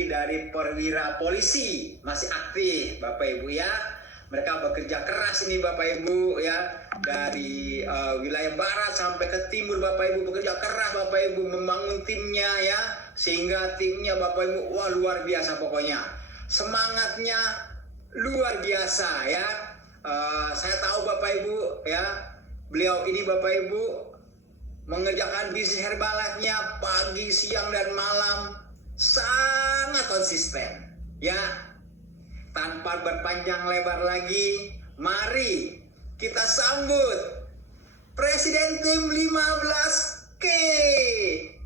istri dari perwira polisi masih aktif, Bapak Ibu ya. Mereka bekerja keras ini Bapak Ibu ya, dari wilayah barat sampai ke timur Bapak Ibu bekerja keras Bapak Ibu membangun timnya ya, sehingga timnya Bapak Ibu wah luar biasa pokoknya. Semangatnya luar biasa ya. Saya tahu Bapak Ibu ya, beliau ini Bapak Ibu mengerjakan bisnis Herbalife-nya pagi, siang, dan malam sangat konsisten ya. Tanpa berpanjang lebar lagi, mari kita sambut Presiden Tim 15K,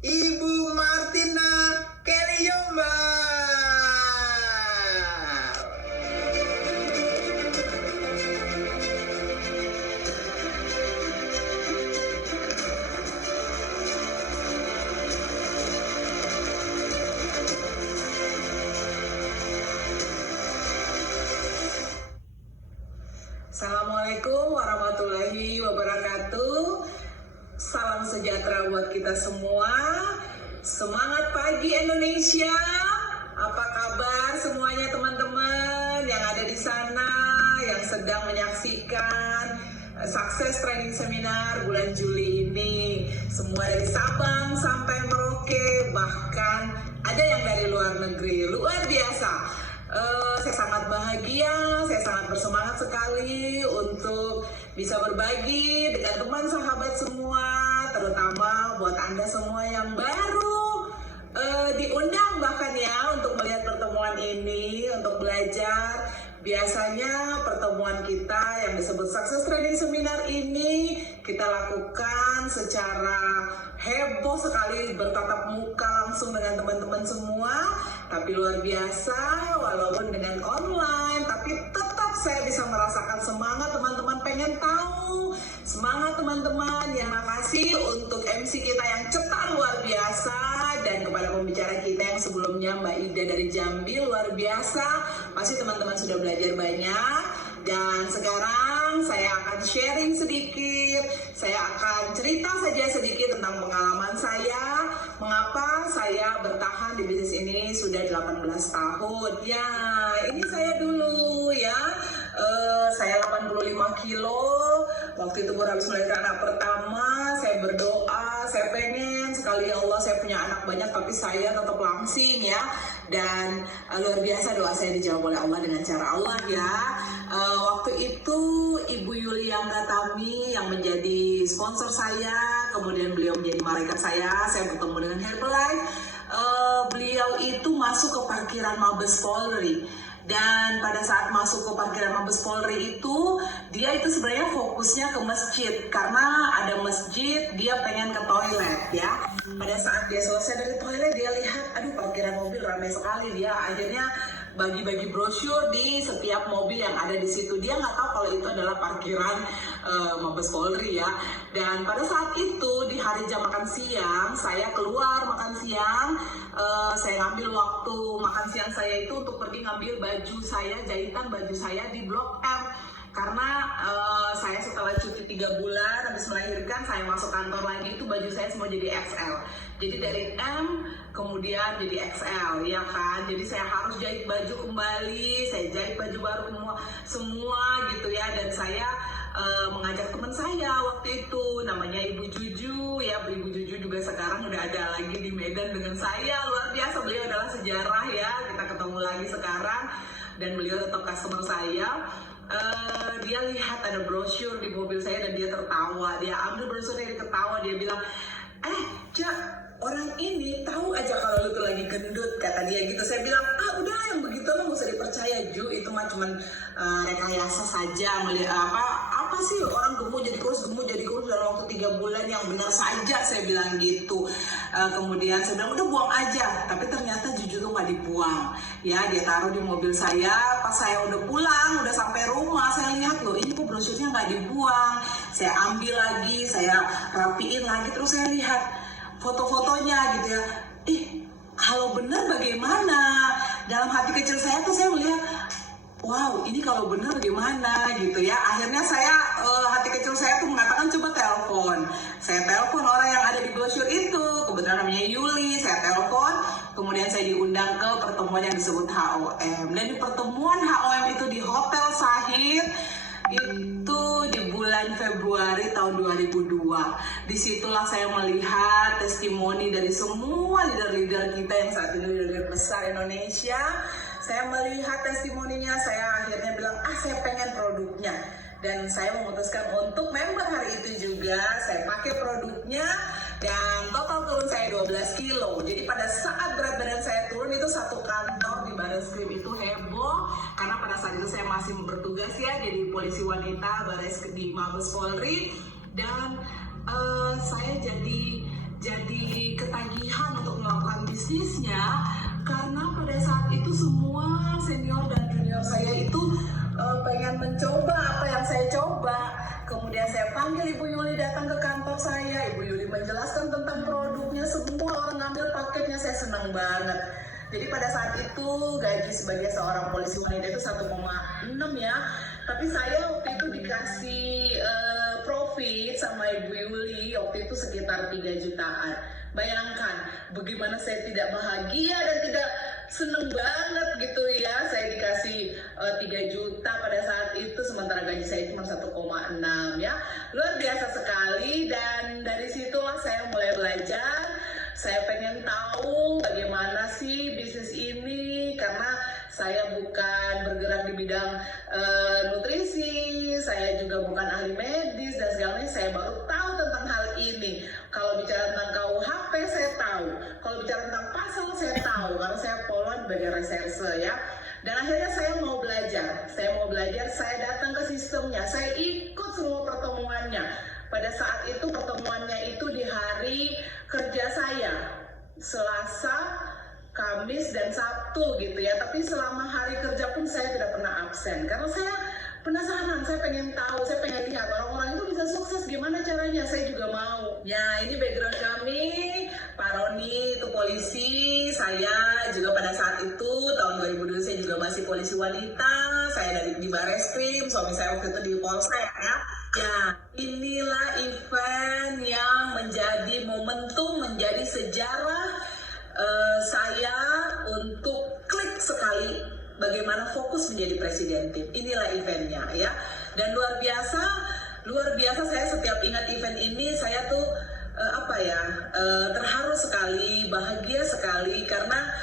Ibu Martina Kelly Yombal. Assalamualaikum warahmatullahi wabarakatuh. Salam sejahtera buat kita semua. Semangat pagi Indonesia. Apa kabar semuanya teman-teman yang ada di sana, yang sedang menyaksikan Sukses Training Seminar bulan Juli ini. Semua dari Sabang sampai Merauke, bahkan ada yang dari luar negeri. Luar biasa. Saya sangat bahagia, saya sangat bersemangat sekali untuk bisa berbagi dengan teman sahabat semua, terutama buat Anda semua yang baru diundang bahkan ya untuk melihat pertemuan ini, untuk belajar. Biasanya pertemuan kita yang disebut Sukses Training Seminar ini kita lakukan secara heboh sekali, bertatap muka langsung dengan teman-teman semua. Tapi luar biasa, walaupun dengan online, tapi tetap saya bisa merasakan semangat teman-teman pengen tahu. Semangat teman-teman, yang makasih untuk MC kita yang cetar luar biasa. Dan kepada pembicara kita yang sebelumnya Mbak Ida dari Jambi, luar biasa. Pasti teman-teman sudah belajar banyak. Dan sekarang saya akan sharing sedikit, saya akan cerita saja sedikit tentang pengalaman saya, mengapa saya bertahan di bisnis ini sudah 18 tahun. Ya, ini saya dulu ya, saya 85 kilo, waktu itu baru habis melahirkan anak pertama, saya berdoa, saya pengen sekali ya Allah saya punya anak banyak, tapi saya tetap langsing ya. Dan luar biasa doa saya dijawab oleh Allah dengan cara Allah ya. Waktu itu Ibu Yuliangga Tami yang menjadi sponsor saya, kemudian beliau menjadi malaikat saya bertemu dengan Herbalife. Beliau itu masuk ke parkiran Mabes Polri. Dan pada saat masuk ke parkiran Mabes Polri itu, dia itu sebenarnya fokusnya ke masjid. Karena ada masjid, dia pengen ke toilet ya. Pada saat dia selesai dari toilet, dia lihat, aduh parkiran mobil ramai sekali. Dia akhirnya bagi-bagi brosur di setiap mobil yang ada di situ. Dia nggak tahu kalau itu adalah parkiran Mabes Polri ya. Dan pada saat itu di hari jam makan siang, saya keluar makan siang. Saya ngambil waktu makan siang saya itu untuk pergi ngambil baju saya, jahitan baju saya di Blok M. Karena saya setelah cuti 3 bulan habis melahirkan, saya masuk kantor lagi, itu baju saya semua jadi XL. Jadi dari M kemudian jadi XL ya kan. Jadi saya harus jahit baju kembali, saya jahit baju baru semua gitu ya. Dan saya mengajak teman saya waktu itu namanya Ibu Juju ya. Ibu Juju juga sekarang udah ada lagi di Medan dengan saya. Luar biasa, beliau adalah sejarah ya. Kita ketemu lagi sekarang dan beliau tetap customer saya. Dia lihat ada brosur di mobil saya dan dia tertawa. Dia ambil brosurnya, dia ketawa, dia bilang, Cak, orang ini tahu aja kalau lu tuh lagi gendut, kata dia gitu. Saya bilang, udah yang begitu lo gak usah dipercaya Ju, itu mah cuman rekayasa saja. Apa sih orang gemuk jadi kurus dalam waktu 3 bulan, yang benar saja, saya bilang gitu. Kemudian saya bilang udah buang aja, tapi ternyata jujur tuh nggak dibuang ya. Dia taruh di mobil saya. Pas saya udah pulang, udah sampai rumah, saya lihat loh ini kok brosurnya nggak dibuang. Saya ambil lagi, saya rapiin lagi, terus saya lihat foto-fotonya gitu ya. Kalau benar bagaimana? Dalam hati kecil saya tuh saya melihat, wow, ini kalau benar bagaimana gitu ya. Akhirnya hati kecil saya tuh mengatakan coba telepon. Saya telepon orang yang ada di brosur itu, kebetulan namanya Yuli. Saya telepon, Kemudian saya diundang ke pertemuan yang disebut HOM. Dan di pertemuan HOM itu di Hotel Sahid itu di bulan Februari tahun 2002. Disitulah saya melihat testimoni dari semua leader-leader kita yang saat ini leader besar Indonesia. Saya melihat testimoninya, saya akhirnya bilang, saya pengen produknya. Dan saya memutuskan untuk member hari itu juga, saya pakai produknya, dan total turun saya 12 kilo. Jadi pada saat berat badan saya turun, itu satu kantor di Barreskrim itu heboh, karena pada saat itu saya masih bertugas ya, jadi polisi wanita Barreskrim di Mabes Polri, dan saya jadi ketagihan untuk melakukan bisnisnya, karena pada saat itu semua senior dan junior saya itu pengen mencoba apa yang saya coba. Kemudian saya panggil Ibu Yuli datang ke kantor saya. Ibu Yuli menjelaskan tentang produknya, semua orang ngambil paketnya, saya senang banget. Jadi pada saat itu gaji sebagai seorang polisi wanita itu 1,6 ya. Tapi saya waktu itu dikasih profit sama Ibu Yuli waktu itu sekitar 3 jutaan. Bayangkan bagaimana saya tidak bahagia dan tidak seneng banget gitu ya. Saya dikasih 3 juta pada saat itu, sementara gaji saya cuma 1,6 ya. Luar biasa sekali, dan dari situlah saya mulai belajar. Saya pengen tahu bagaimana sih bisnis ini, karena saya bukan bergerak di bidang nutrisi, saya juga bukan ahli medis dan segalanya. Saya baru tahu tentang hal ini. Kalau bicara tentang KUHP saya tahu, kalau bicara tentang pasal saya tahu, karena saya poluan sebagai reserse ya. Dan akhirnya saya mau belajar, saya datang ke sistemnya, saya ikut semua pertemuannya. Pada saat itu pertemuannya itu di hari kerja saya, Selasa, Kamis, dan Sabtu gitu ya. Tapi selama hari kerja pun saya tidak pernah absen, karena saya penasaran, saya pengen tahu, saya pengen lihat orang-orang itu bisa sukses gimana caranya, saya juga mau. Ya, ini background kami. Pak Roni itu polisi, saya juga pada saat itu tahun 2002 saya juga masih polisi wanita, saya di Barreskrim, suami saya waktu itu di Polsek ya. Ya, inilah event yang menjadi momentum, menjadi sejarah saya untuk klik sekali bagaimana fokus menjadi presiden tim. Inilah eventnya ya. Dan luar biasa saya setiap ingat event ini saya tuh terharu sekali, bahagia sekali, karena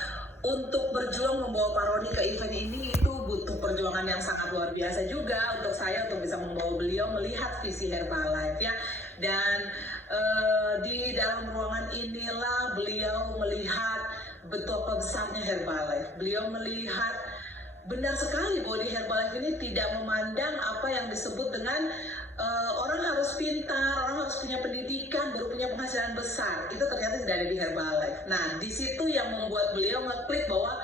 untuk berjuang membawa Pak Roni ke event ini itu butuh perjuangan yang sangat luar biasa juga untuk saya, untuk bisa membawa beliau melihat visi Herbalife ya. Dan di dalam ruangan inilah beliau melihat betapa besarnya Herbalife. Beliau melihat benar sekali bahwa di Herbalife ini tidak memandang apa yang disebut dengan orang harus pintar, orang harus punya pendidikan, baru punya penghasilan besar. Itu ternyata tidak ada di Herbalife. Nah, di situ yang membuat beliau ngeklik bahwa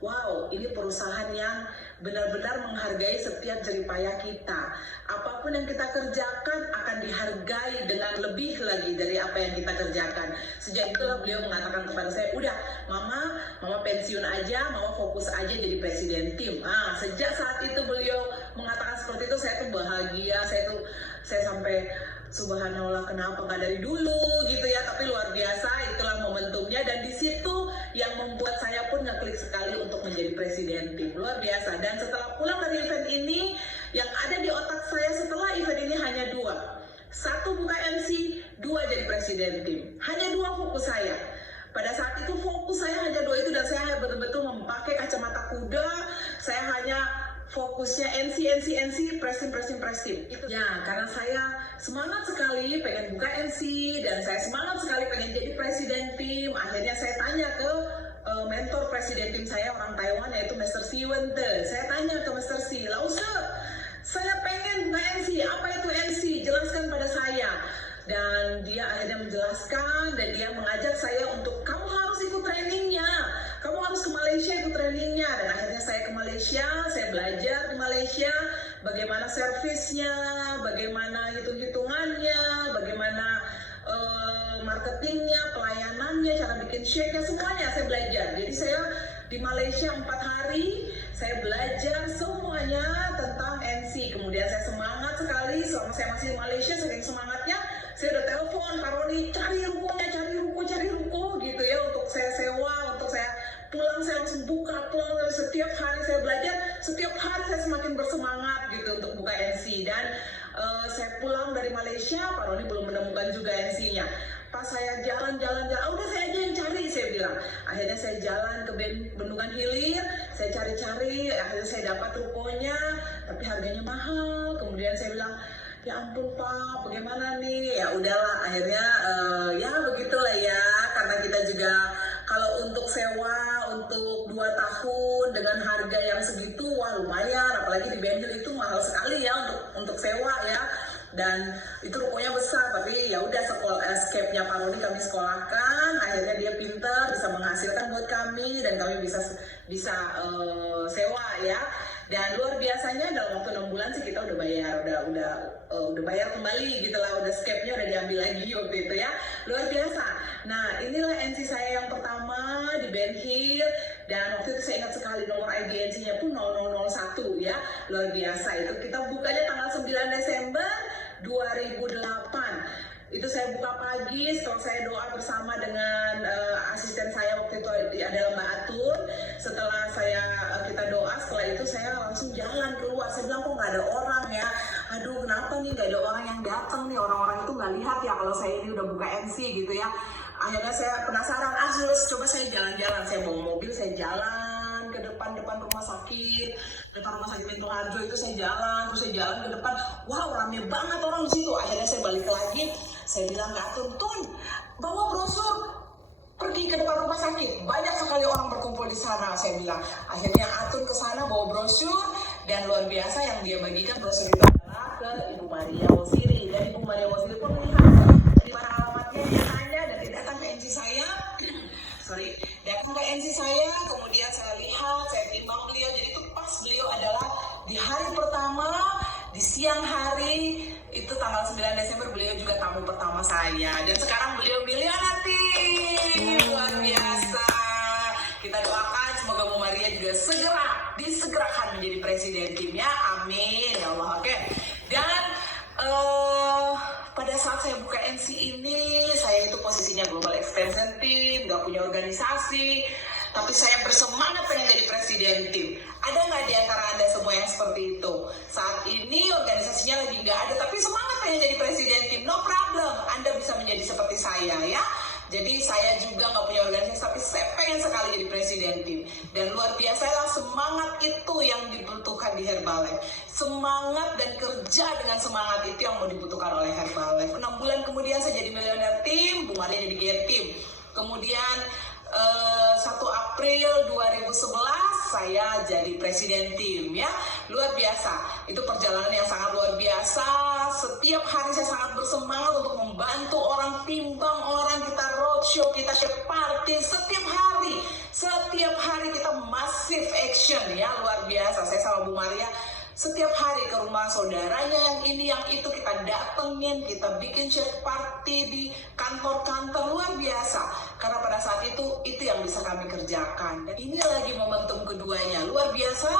wow, ini perusahaan yang benar-benar menghargai setiap jerih payah kita. Apapun yang kita kerjakan akan dihargai dengan lebih lagi dari apa yang kita kerjakan. Sejak itulah beliau mengatakan kepada saya, udah mama pensiun aja, mama fokus aja jadi presiden tim. Nah, sejak saat itu beliau mengatakan seperti itu, saya tuh bahagia, saya sampai subhanallah, kenapa nggak dari dulu gitu ya. Tapi luar biasa, itulah momentumnya, dan di situ yang membuat saya pun ngeklik sekali untuk menjadi presiden tim. Luar biasa. Dan setelah pulang dari event ini, yang ada di otak saya setelah event ini hanya 2. 1 buka MC, 2 jadi presiden tim. Hanya 2 fokus saya. Pada saat itu fokus saya hanya 2 itu, dan saya betul-betul memakai kacamata kuda. Saya hanya fokusnya NC, pressing. Itu ya, karena saya semangat sekali pengen buka NC, dan saya semangat sekali pengen jadi presiden tim. Akhirnya saya tanya ke mentor presiden tim saya, orang Taiwan, yaitu Mr. Si Wente. Saya tanya ke Mr. Si, Lause, saya pengen buka NC, apa itu NC? Jelaskan pada saya. Dan dia akhirnya menjelaskan, dan dia mengajak saya untuk, kamu harus ikut trainingnya, kamu harus ke Malaysia ikut trainingnya. Dan akhirnya saya ke Malaysia, saya belajar di Malaysia bagaimana servisnya, bagaimana hitung-hitungannya, bagaimana marketingnya, pelayanannya, cara bikin shake-nya, semuanya saya belajar. Jadi saya di Malaysia 4 hari, saya belajar semuanya tentang NC. Kemudian saya semangat sekali, selama saya masih di Malaysia, saking semangatnya, saya udah telepon Pak Roni, cari ruko gitu ya, untuk saya sewa, untuk saya pulang saya langsung buka, pulang setiap hari saya belajar, setiap hari saya semakin bersemangat gitu untuk buka NC. Dan saya pulang dari Malaysia, Pak Roni belum menemukan juga NC-nya. Pas saya jalan-jalan, udah saya aja yang cari, saya bilang. Akhirnya saya jalan ke Bendungan Hilir, saya cari-cari, akhirnya saya dapat rukonya, tapi harganya mahal. Kemudian saya bilang, ya ampun Pak, bagaimana nih? Ya udahlah, akhirnya ya begitulah ya, karena kita juga kalau untuk sewa untuk 2 tahun dengan harga yang segitu, wah lumayan, apalagi di Benhil itu mahal sekali ya untuk sewa ya. Dan itu rukonya besar, tapi ya udah escape-nya Pak Roni kami sekolahkan, akhirnya dia pintar, bisa menghasilkan buat kami dan kami bisa sewa ya. Dan luar biasanya dalam waktu 6 bulan sih kita udah bayar, udah bayar kembali gitu lah, udah escape-nya udah diambil lagi waktu itu ya. Luar biasa. Nah, inilah NC saya yang pertama di Benhil, dan waktu itu saya ingat sekali nomor ID NC-nya pun 0001 ya. Luar biasa, itu kita bukanya tanggal 9 Desember 2008. Itu saya buka pagi setelah saya doa bersama dengan asisten saya waktu itu adalah Mbak Atun. Setelah kita doa, setelah itu saya langsung jalan keluar. Saya bilang kok nggak ada orang ya. Aduh kenapa nih nggak ada orang yang datang nih, orang-orang itu nggak lihat ya kalau saya ini udah buka NC gitu ya. Akhirnya saya penasaran, coba saya jalan-jalan. Saya bawa mobil, saya jalan ke depan rumah sakit. Depan rumah sakit Minto Harjo itu saya jalan, terus saya jalan ke depan. Wow, rame banget orang di situ. Akhirnya saya balik lagi. Saya bilang ke Atun, Tun, bawa brosur, pergi ke depan rumah sakit. Banyak sekali orang berkumpul di sana, saya bilang. Akhirnya Atun ke sana bawa brosur, dan luar biasa yang dia bagikan brosur itu adalah ke Ibu Maria Wosiri. Dan Ibu Maria Wosiri pun melihat di mana alamatnya, dia tanya, dan dia datang ke NC saya. Datang ke NC saya, kemudian saya lihat, saya timbang beliau. Jadi itu pas beliau adalah di hari pertama, di siang hari, itu tanggal 9 Desember beliau juga tamu pertama saya. Dan sekarang beliau milioner tim. Luar biasa. Kita doakan semoga Bu Maria juga disegerakan menjadi presiden tim ya. Amin ya Allah. Oke. Dan pada saat saya buka NC ini, saya itu posisinya Global Extension Team, nggak punya organisasi, tapi saya bersemangat pengen jadi presiden tim. Ada nggak di antara Anda semua yang seperti itu? Saat ini organisasinya lagi nggak ada, tapi semangat pengen jadi presiden tim. No problem, Anda bisa menjadi seperti saya ya. Jadi saya juga nggak punya organisasi, tapi saya pengen sekali jadi presiden tim. Dan luar biasa lah, semangat itu yang dibutuhkan di Herbalife. Semangat dan kerja dengan semangat itu yang mau dibutuhkan oleh Herbalife. 6 bulan kemudian saya jadi milioner tim, Bu Maria jadi GR tim. Kemudian 1 April 2011 saya jadi presiden tim ya. Luar biasa. Itu perjalanan yang sangat luar biasa. Setiap hari saya sangat bersemangat untuk membantu orang, timbang orang, kita roadshow, kita share party setiap hari kita massive action ya. Luar biasa. Saya sama Bu Maria setiap hari ke rumah saudaranya yang ini yang itu, kita datengin, kita bikin share party di kantor-kantor. Luar biasa, karena pada saat itu yang bisa kami kerjakan. Dan ini lagi momentum keduanya, luar biasa.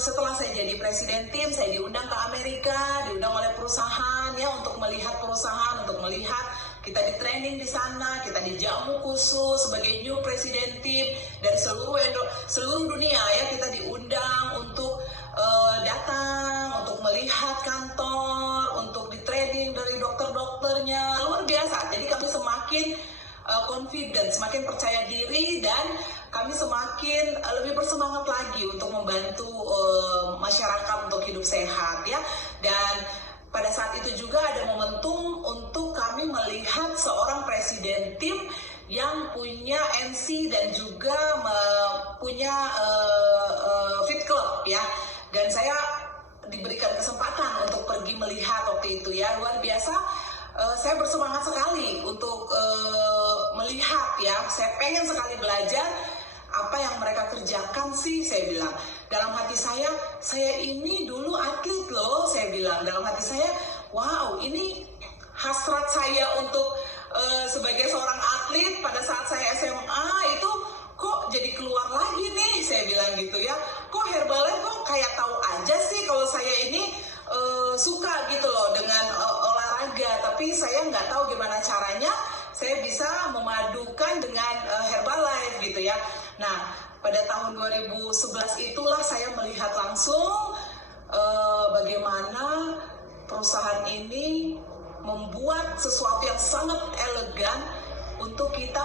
Setelah saya jadi presiden tim, saya diundang ke Amerika, diundang oleh perusahaan ya, untuk melihat perusahaan, untuk melihat kita di training di sana, kita dijamu khusus sebagai new president tim dari seluruh dunia ya. Kita diundang untuk datang, untuk melihat kantor, untuk di training dari dokter-dokternya. Luar biasa. Jadi kami semakin confident, semakin percaya diri, dan kami semakin lebih bersemangat lagi untuk membantu masyarakat untuk hidup sehat ya. Dan pada saat itu juga ada momentum untuk kami melihat seorang presiden tim yang punya NC dan juga punya fit club ya. Dan saya diberikan kesempatan untuk pergi melihat waktu itu ya. Luar biasa. Saya bersemangat sekali untuk melihat ya. Saya pengen sekali belajar apa yang mereka kerjakan sih, saya bilang. Dalam hati saya ini dulu atlet loh, saya bilang. Dalam hati saya, wow, ini hasrat saya untuk sebagai seorang atlet pada saat saya SMA itu kok jadi keluar lagi nih, saya bilang gitu ya. Kok Herbalife kok kayak tahu aja sih kalau saya ini suka gitu loh dengan olahraga, tapi saya nggak tahu gimana caranya saya bisa memadukan dengan Herbalife gitu ya. Nah, pada tahun 2011 itulah saya melihat langsung bagaimana perusahaan ini membuat sesuatu yang sangat elegan untuk kita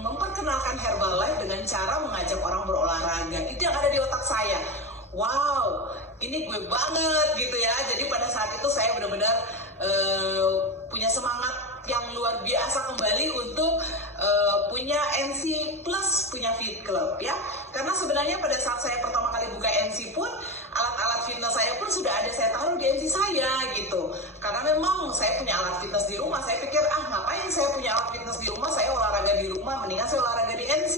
memperkenalkan Herbalife dengan cara mengajak orang berolahraga. Itu yang ada di otak saya. Wow, ini gue banget gitu ya. Jadi pada saat itu saya benar-benar punya semangat yang luar biasa kembali untuk punya NC Plus, punya Fit Club ya. Karena sebenarnya pada saat saya pertama kali buka NC pun, alat-alat fitness saya pun sudah ada saya taruh di NC saya gitu. Karena memang saya punya alat fitness di rumah, saya pikir ngapain saya punya alat fitness di rumah, saya olahraga di rumah, mendingan saya olahraga di NC.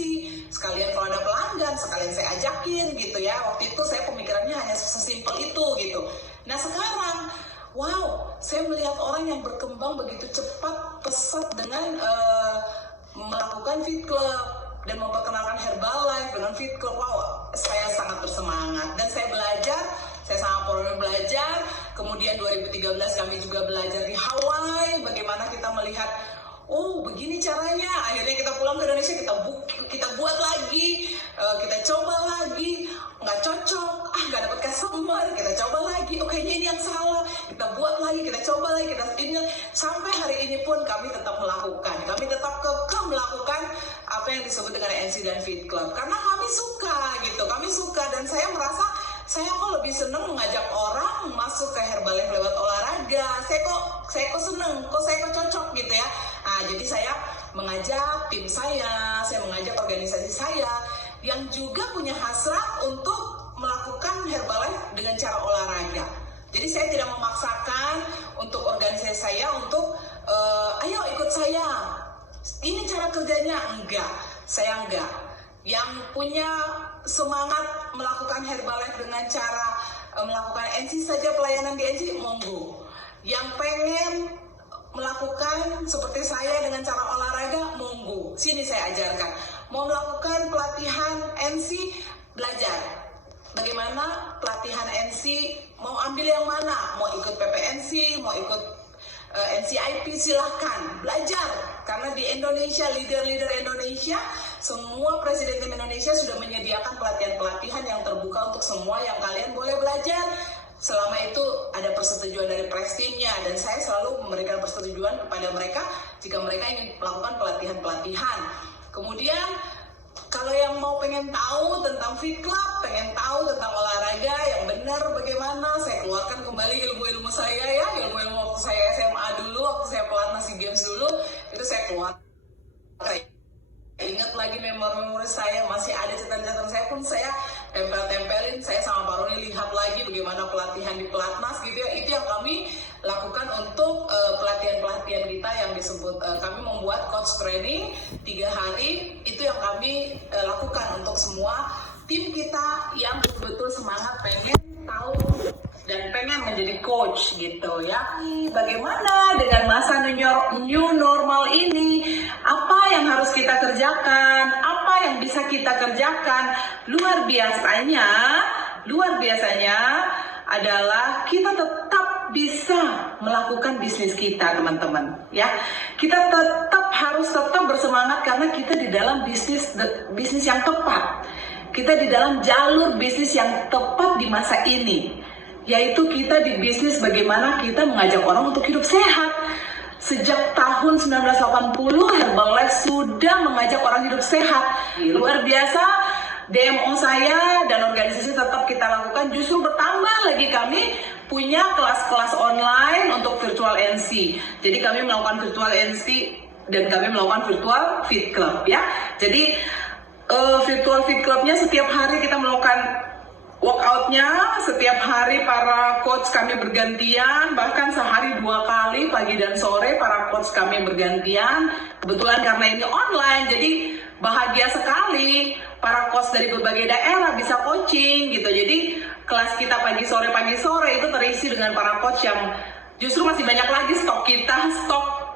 Sekalian kalau ada pelanggan, sekalian saya ajakin gitu ya. Waktu itu saya pemikirannya hanya sesimpel itu gitu. Nah sekarang, wow, saya melihat orang yang berkembang begitu cepat, pesat dengan melakukan Fit Club dan memperkenalkan Herbalife dengan Fit Club. Wow, saya sangat bersemangat dan saya belajar, saya sangat perlu belajar. Kemudian 2013 kami juga belajar di Hawaii, bagaimana kita melihat, oh begini caranya. Akhirnya kita pulang ke Indonesia, kita buat lagi, kita coba lagi, nggak cocok, nggak dapat customer, kita coba lagi, oh kayaknya ini yang salah, kita buat lagi, kita coba lagi, ini sampai hari ini pun kami tetap melakukan, kami tetap kekeh melakukan apa yang disebut dengan NC dan Fit Club, karena kami suka gitu, kami suka dan saya merasa saya kok lebih seneng mengajak orang masuk ke Herbalife lewat olahraga. Saya kok seneng, saya kok cocok gitu ya. Nah, jadi saya mengajak tim saya mengajak organisasi saya yang juga punya hasrat untuk melakukan Herbalife dengan cara olahraga. Jadi saya tidak memaksakan untuk organisasi saya untuk ayo ikut saya. Ini cara kerjanya, saya enggak. Yang punya semangat melakukan Herbalife dengan cara melakukan NC saja, pelayanan di NC, monggo. Yang pengen melakukan seperti saya dengan cara olahraga, monggo. Sini saya ajarkan. Mau melakukan pelatihan NC, belajar. Bagaimana pelatihan NC, mau ambil yang mana? Mau ikut PPNC, mau ikut NCIP, silahkan belajar. Karena di Indonesia, leader-leader Indonesia, semua presiden tim Indonesia sudah menyediakan pelatihan-pelatihan yang terbuka untuk semua yang kalian boleh belajar. Selama itu ada persetujuan dari prestimnya dan saya selalu memberikan persetujuan kepada mereka jika mereka ingin melakukan pelatihan-pelatihan. Kemudian kalau yang mau pengen tahu tentang Fit Club, pengen tahu tentang olahraga yang benar bagaimana, saya keluarkan kembali ilmu-ilmu saya ya, ilmu-ilmu waktu saya SMA dulu, waktu saya pelatnas SEA Games dulu, itu saya keluar. Ingat lagi memori-memori saya, masih ada catatan-catatan saya pun saya tempel-tempelin, saya sama Pak Roni lihat lagi bagaimana pelatihan di pelatnas gitu ya. Itu yang kami lakukan untuk pelatihan-pelatihan kita yang disebut, kami membuat coach training 3 hari, itu yang kami lakukan untuk semua tim kita yang betul-betul semangat pengen tahu dan pengen menjadi coach gitu ya. Bagaimana dengan masa new normal ini? Apa yang harus kita kerjakan? Apa yang bisa kita kerjakan? Luar biasanya adalah kita tetap bisa melakukan bisnis kita, teman-teman ya. Kita harus tetap bersemangat karena kita di dalam bisnis yang tepat. Kita di dalam jalur bisnis yang tepat di masa ini, yaitu kita di bisnis bagaimana kita mengajak orang untuk hidup sehat. Sejak tahun 1980 Herbalife sudah mengajak orang hidup sehat. Luar biasa, DMO saya dan organisasi tetap kita lakukan. Justru bertambah lagi, kami punya kelas-kelas online untuk virtual NC. Jadi kami melakukan virtual NC dan kami melakukan virtual Fit Club ya. Jadi virtual Fit Clubnya setiap hari kita melakukan workoutnya, setiap hari para coach kami bergantian, bahkan sehari 2 kali, pagi dan sore para coach kami bergantian. Kebetulan karena ini online, jadi bahagia sekali para coach dari berbagai daerah bisa coaching gitu. Jadi kelas kita pagi sore itu terisi dengan para coach yang justru masih banyak lagi stok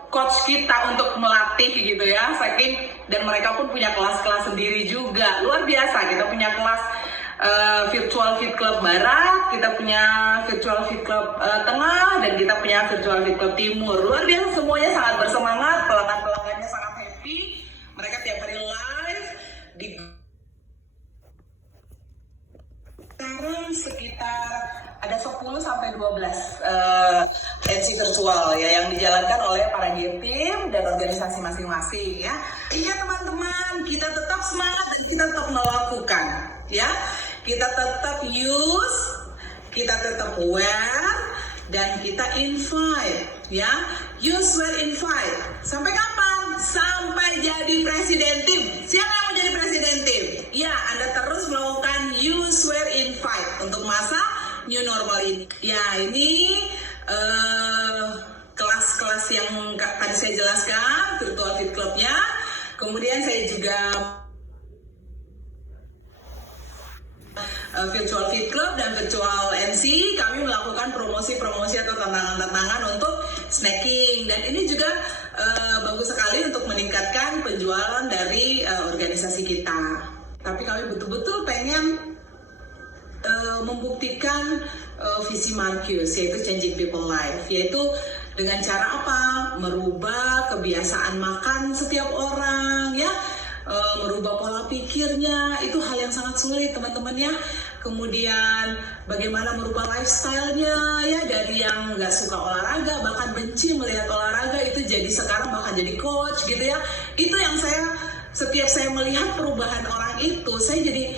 coach kita untuk melatih gitu ya, saking, dan mereka pun punya kelas-kelas sendiri juga. Luar biasa, kita punya kelas virtual Fit Club Barat, kita punya virtual Fit Club Tengah, dan kita punya virtual Fit Club Timur. Luar biasa, semuanya sangat bersemangat, pelanggan-pelanggannya sekitar ada 10 sampai 12 NC virtual ya yang dijalankan oleh para game team dan organisasi masing-masing ya. Iya teman-teman, kita tetap semangat dan kita tetap melakukan ya. Kita tetap use, kita tetap wear, dan kita invite ya. Use, wear, invite. Sampai kapan? Sampai jadi presiden tim. Siapa yang mau jadi presiden tim? Ya, Anda terus melakukan use, wear, invite untuk masa new normal ini. Ya, ini kelas-kelas yang tadi saya jelaskan, virtual fit clubnya. Kemudian saya juga virtual fit club dan virtual MC, kami melakukan promosi-promosi atau tantangan-tantangan untuk snacking, dan ini juga bagus sekali untuk meningkatkan penjualan dari organisasi kita. Tapi kami betul-betul pengen membuktikan visi Marcus, yaitu changing people life, yaitu dengan cara apa? Merubah kebiasaan makan setiap orang ya. Merubah pola pikirnya, itu hal yang sangat sulit teman-teman ya. Kemudian bagaimana merubah lifestyle-nya ya, dari yang nggak suka olahraga bahkan benci melihat olahraga itu jadi sekarang bahkan jadi coach gitu ya. Itu yang setiap saya melihat perubahan orang itu, saya jadi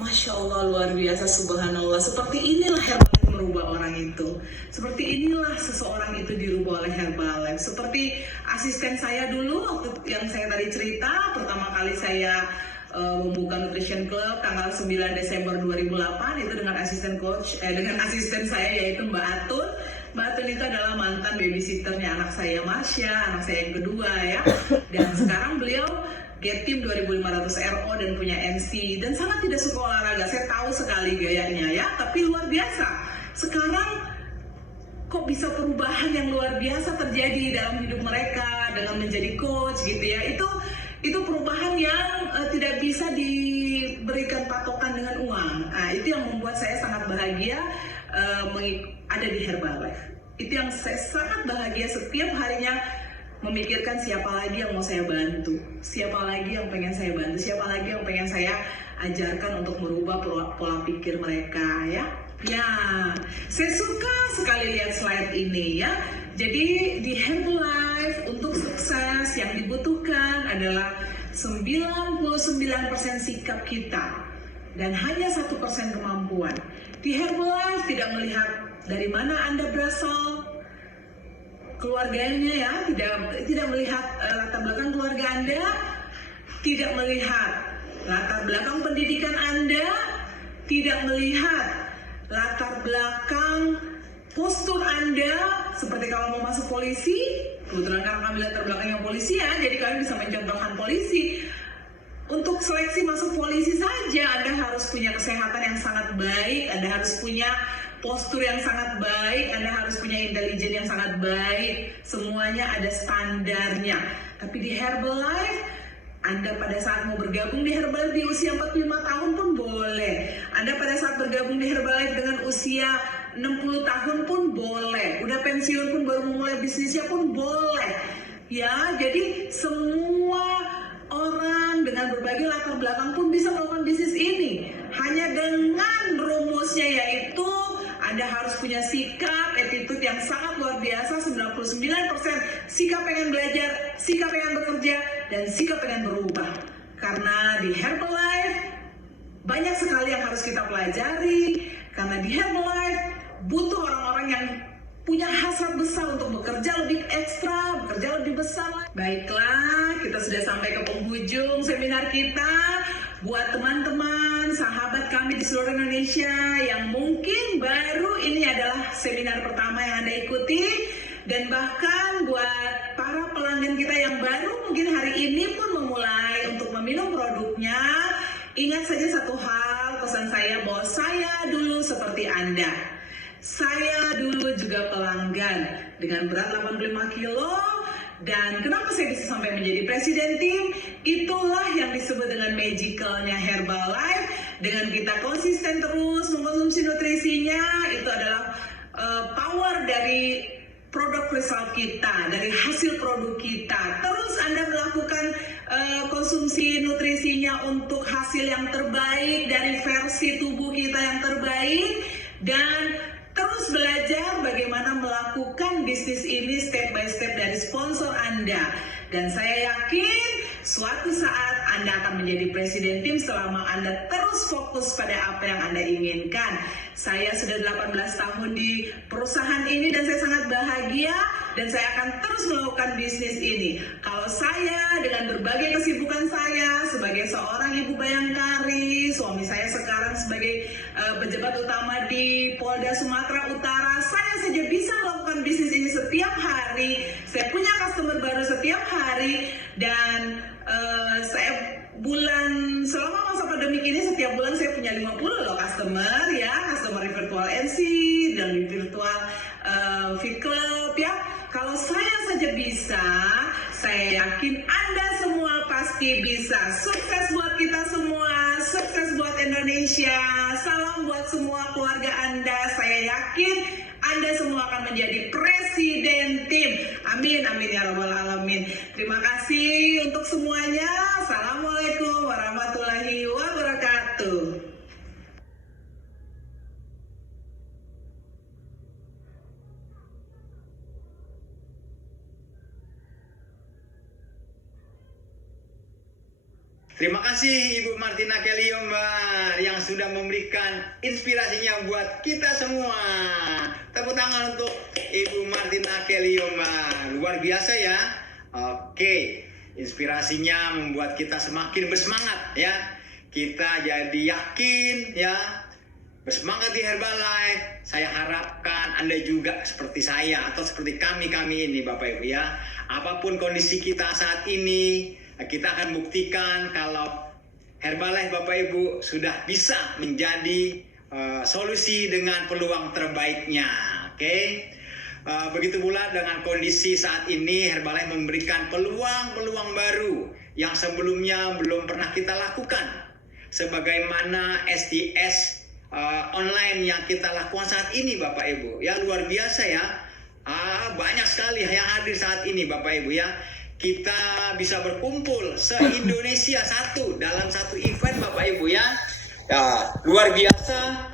Masya Allah, luar biasa, subhanallah. Seperti inilah Herbalife merubah orang itu. Seperti inilah seseorang itu dirubah oleh Herbalife. Seperti asisten saya dulu, waktu yang saya tadi cerita, pertama kali saya membuka Nutrition Club tanggal 9 Desember 2008 itu dengan dengan asisten saya yaitu Mbak Atun. Mbak Atun itu adalah mantan babysitternya anak saya Masya, anak saya yang kedua ya. Dan sekarang beliau Get Team 2500 RO dan punya NC dan sangat tidak suka olahraga. Saya tahu sekali gayanya ya, tapi luar biasa. Sekarang kok bisa perubahan yang luar biasa terjadi dalam hidup mereka dengan menjadi coach gitu ya. Itu perubahan yang tidak bisa diberikan patokan dengan uang. Nah, itu yang membuat saya sangat bahagia ada di Herbalife. Itu yang saya sangat bahagia setiap harinya, memikirkan siapa lagi yang mau saya bantu, siapa lagi yang pengen saya bantu, siapa lagi yang pengen saya ajarkan untuk merubah pola pikir mereka ya. Ya, saya suka sekali lihat slide ini ya. Jadi di Herbalife untuk sukses yang dibutuhkan adalah 99% sikap kita dan hanya 1% kemampuan. Di Herbalife tidak melihat dari mana Anda berasal, keluarganya ya, tidak melihat latar belakang keluarga Anda, tidak melihat latar belakang pendidikan Anda, tidak melihat latar belakang postur Anda, seperti kalau mau masuk polisi, kebetulan karena kami latar belakangnya polisi ya, jadi kami bisa mencontohkan polisi. Untuk seleksi masuk polisi saja Anda harus punya kesehatan yang sangat baik, Anda harus punya postur yang sangat baik, Anda harus punya intelijen yang sangat baik. Semuanya ada standarnya. Tapi di Herbalife, Anda pada saat mau bergabung di Herbalife di usia 45 tahun pun boleh. Anda pada saat bergabung di Herbalife dengan usia 60 tahun pun boleh. Udah pensiun pun baru memulai bisnisnya pun boleh. Ya, jadi semua orang dengan berbagai latar belakang pun bisa melakukan bisnis ini. Hanya dengan rumusnya yaitu Anda harus punya sikap, attitude yang sangat luar biasa, 99% sikap pengen belajar, sikap pengen bekerja, dan sikap pengen berubah. Karena di Herbalife banyak sekali yang harus kita pelajari, karena di Herbalife butuh orang-orang yang punya hasrat besar untuk bekerja lebih ekstra, bekerja lebih besar. Baiklah, kita sudah sampai ke penghujung seminar kita. Buat teman-teman, sahabat kami di seluruh Indonesia yang mungkin baru ini adalah seminar pertama yang Anda ikuti, dan bahkan buat para pelanggan kita yang baru mungkin hari ini pun memulai untuk meminum produknya, ingat saja satu hal, pesan saya bahwa saya dulu seperti Anda. Saya dulu juga pelanggan dengan berat 85 kilo. Dan kenapa saya bisa sampai menjadi presiden tim? Itulah yang disebut dengan magicalnya Herbalife. Dengan kita konsisten terus mengkonsumsi nutrisinya, itu adalah power dari produk result kita, dari hasil produk kita. Terus Anda melakukan konsumsi nutrisinya untuk hasil yang terbaik dari versi tubuh kita. kita yang terbaik dan terus belajar bagaimana melakukan bisnis ini step by step dari sponsor Anda. Dan saya yakin suatu saat Anda akan menjadi presiden tim selama Anda terus fokus pada apa yang Anda inginkan. Saya sudah 18 tahun di perusahaan ini dan saya sangat bahagia dan saya akan terus melakukan bisnis ini. Kalau saya dengan berbagai kesibukan saya sebagai seorang ibu bayangkari, suami saya sekarang sebagai pejabat utama di Polda Sumatera Utara, saya saja bisa melakukan bisnis ini setiap hari. Saya punya customer baru setiap hari dan saya selama masa pandemik ini setiap bulan saya punya 50 loh customer ya, customer di virtual MC dan di virtual fit club ya. Kalau saya saja bisa, saya yakin Anda semua pasti bisa. Sukses buat kita semua, sukses buat Indonesia, salam buat semua keluarga Anda. Saya yakin Anda semua akan menjadi presiden tim. Amin, amin ya rabbal alamin. Terima kasih untuk semuanya. Assalamualaikum warahmatullahi wabarakatuh. Terima kasih Ibu Martina Keliombar yang sudah memberikan inspirasinya buat kita semua. Tepuk tangan untuk Ibu Martina Keliombar. Luar biasa ya. Oke, inspirasinya membuat kita semakin bersemangat ya. Kita jadi yakin ya. Bersemangat di Herbalife. Saya harapkan Anda juga seperti saya atau seperti kami ini Bapak Ibu ya. Apapun kondisi kita saat ini, kita akan buktikan kalau Herbalife Bapak Ibu sudah bisa menjadi solusi dengan peluang terbaiknya. Oke. Begitu pula dengan kondisi saat ini Herbalife memberikan peluang-peluang baru yang sebelumnya belum pernah kita lakukan. Sebagaimana STS online yang kita lakukan saat ini Bapak Ibu. Ya luar biasa ya. Banyak sekali yang hadir saat ini Bapak Ibu ya. Kita bisa berkumpul se-Indonesia dalam satu event Bapak Ibu ya. Ya, luar biasa.